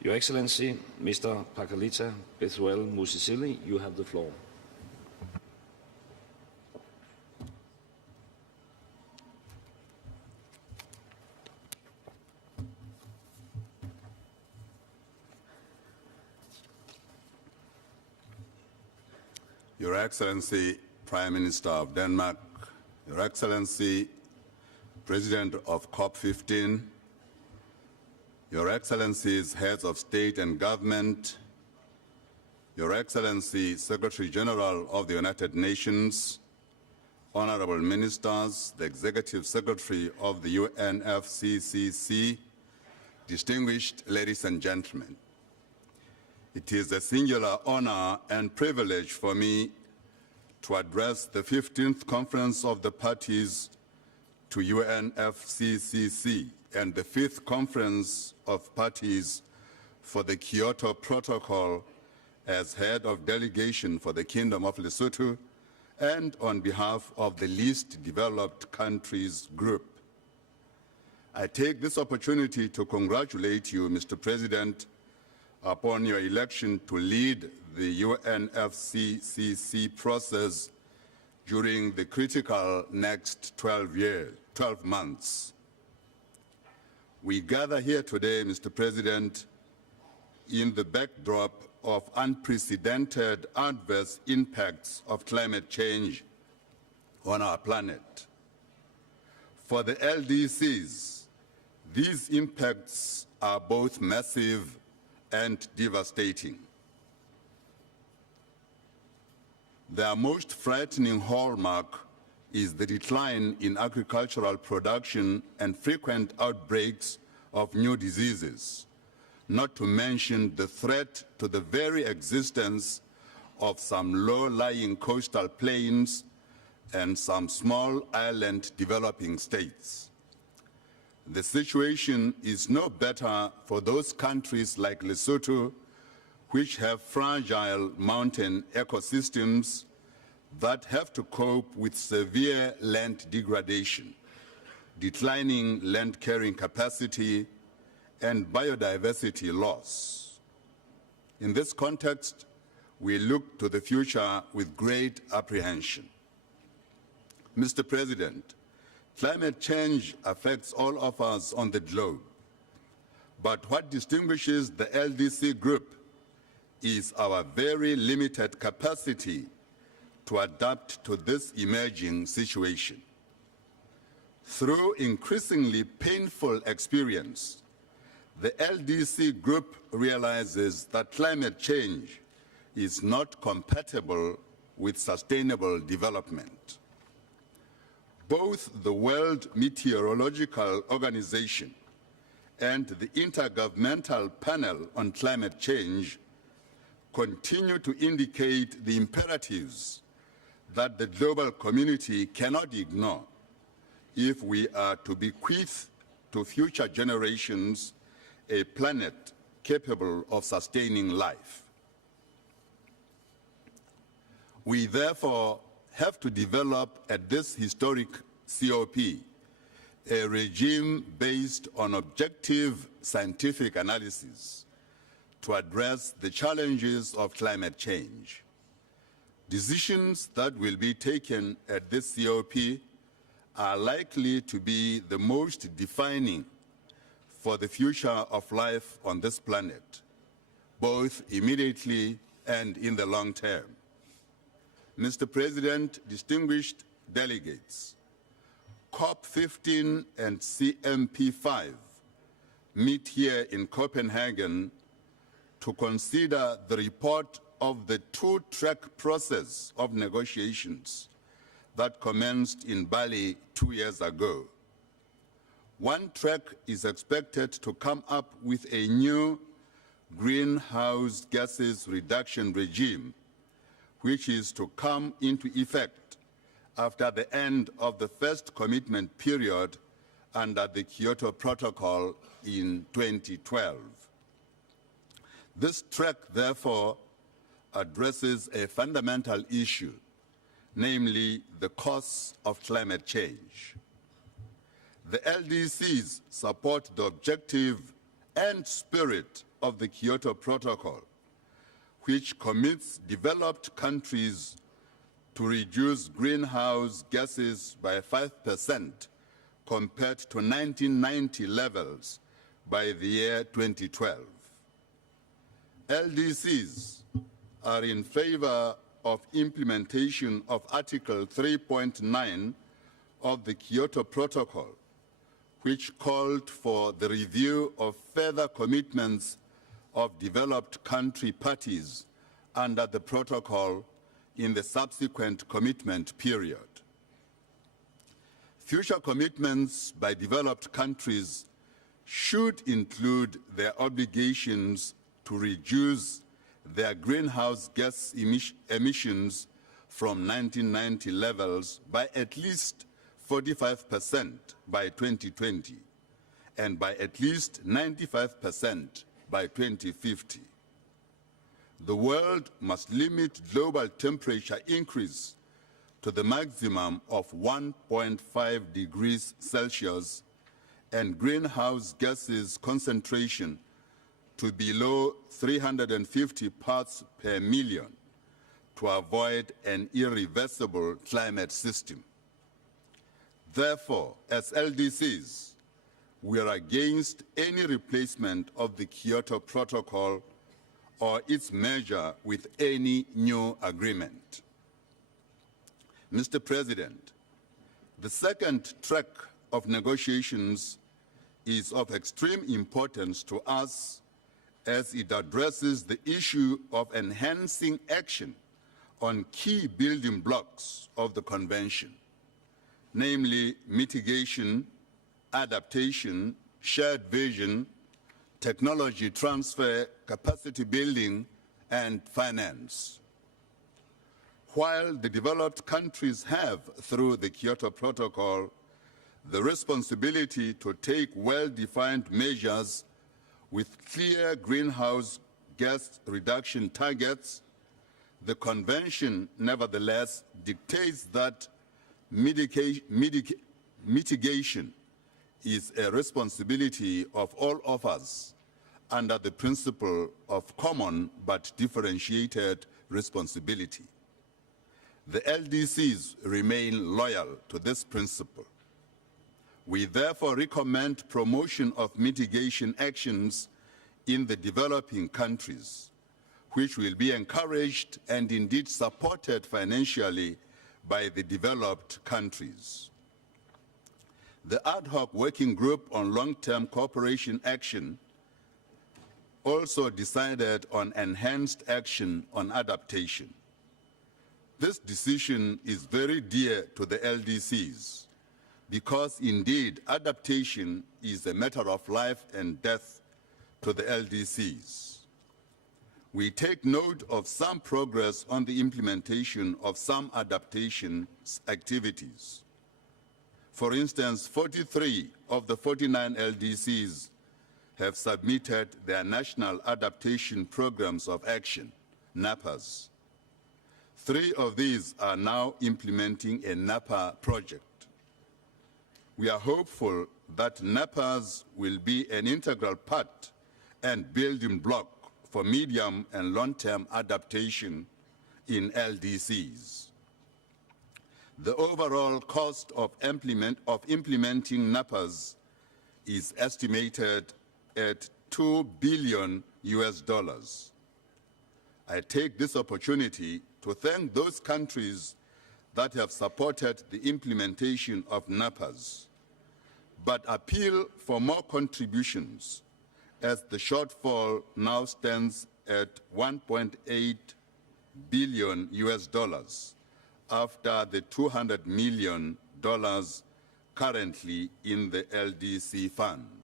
Your Excellency, Mr. Pakalita Bethuel Musisili, you have the floor. Your Excellency, Prime Minister of Denmark, Your Excellency, President of COP15, Your Excellencies, Heads of State and Government, Your Excellency, Secretary General of the United Nations, Honorable Ministers, the Executive Secretary of the UNFCCC, distinguished ladies and gentlemen. It is a singular honor and privilege for me to address the 15th Conference of the Parties to UNFCCC and the 5th Conference of Parties for the Kyoto Protocol as head of delegation for the Kingdom of Lesotho and on behalf of the Least Developed Countries Group. I take this opportunity to congratulate you, Mr. President, upon your election to lead the UNFCCC process during the critical next 12 months. We gather here today, Mr. President, in the backdrop of unprecedented adverse impacts of climate change on our planet. For the LDCs, these impacts are both massive and devastating. Their most frightening hallmark is the decline in agricultural production and frequent outbreaks of new diseases, not to mention the threat to the very existence of some low-lying coastal plains and some small island developing states. The situation is no better for those countries like Lesotho, which have fragile mountain ecosystems that have to cope with severe land degradation, declining land carrying capacity, and biodiversity loss. In this context, we look to the future with great apprehension. Mr. President, climate change affects all of us on the globe. But what distinguishes the LDC group is our very limited capacity to adapt to this emerging situation. Through increasingly painful experience, the LDC group realizes that climate change is not compatible with sustainable development. Both the World Meteorological Organization and the Intergovernmental Panel on Climate Change continue to indicate the imperatives that the global community cannot ignore if we are to bequeath to future generations a planet capable of sustaining life. We therefore have to develop at this historic COP a regime based on objective scientific analysis to address the challenges of climate change. Decisions that will be taken at this COP are likely to be the most defining for the future of life on this planet, both immediately and in the long term. Mr. President, distinguished delegates, COP15 and CMP5 meet here in Copenhagen to consider the report of the two-track process of negotiations that commenced in Bali 2 years ago. One track is expected to come up with a new greenhouse gases reduction regime, which is to come into effect after the end of the first commitment period under the Kyoto Protocol in 2012. This track, therefore, addresses a fundamental issue, namely the costs of climate change. The LDCs support the objective and spirit of the Kyoto Protocol, which commits developed countries to reduce greenhouse gases by 5% compared to 1990 levels by the year 2012. LDCs are in favor of implementation of Article 3.9 of the Kyoto Protocol, which called for the review of further commitments of developed country parties under the protocol in the subsequent commitment period. Future commitments by developed countries should include their obligations to reduce their greenhouse gas emissions from 1990 levels by at least 45% by 2020 and by at least 95% by 2050. The world must limit global temperature increase to the maximum of 1.5 degrees Celsius and greenhouse gases concentration to below 350 parts per million to avoid an irreversible climate system. Therefore, as LDCs, we are against any replacement of the Kyoto Protocol or its merger with any new agreement. Mr. President, the second track of negotiations is of extreme importance to us as it addresses the issue of enhancing action on key building blocks of the Convention, namely mitigation, adaptation, shared vision, technology transfer, capacity building, and finance. While the developed countries have, through the Kyoto Protocol, the responsibility to take well-defined measures with clear greenhouse gas reduction targets, the Convention nevertheless dictates that mitigation is a responsibility of all of us under the principle of common but differentiated responsibility. The LDCs remain loyal to this principle. We therefore recommend promotion of mitigation actions in the developing countries, which will be encouraged and indeed supported financially by the developed countries. The ad hoc working group on long-term cooperation action also decided on enhanced action on adaptation. This decision is very dear to the LDCs because indeed adaptation is a matter of life and death to the LDCs. We take note of some progress on the implementation of some adaptation activities. For instance, 43 of the 49 LDCs have submitted their National Adaptation Programs of Action, NAPAs. 3 of these are now implementing a NAPA project. We are hopeful that NAPAs will be an integral part and building block for medium and long-term adaptation in LDCs. The overall cost of implementing NAPAs is estimated at $2 billion. I take this opportunity to thank those countries that have supported the implementation of NAPAs, but appeal for more contributions as the shortfall now stands at $1.8 billion after the $200 million currently in the LDC fund.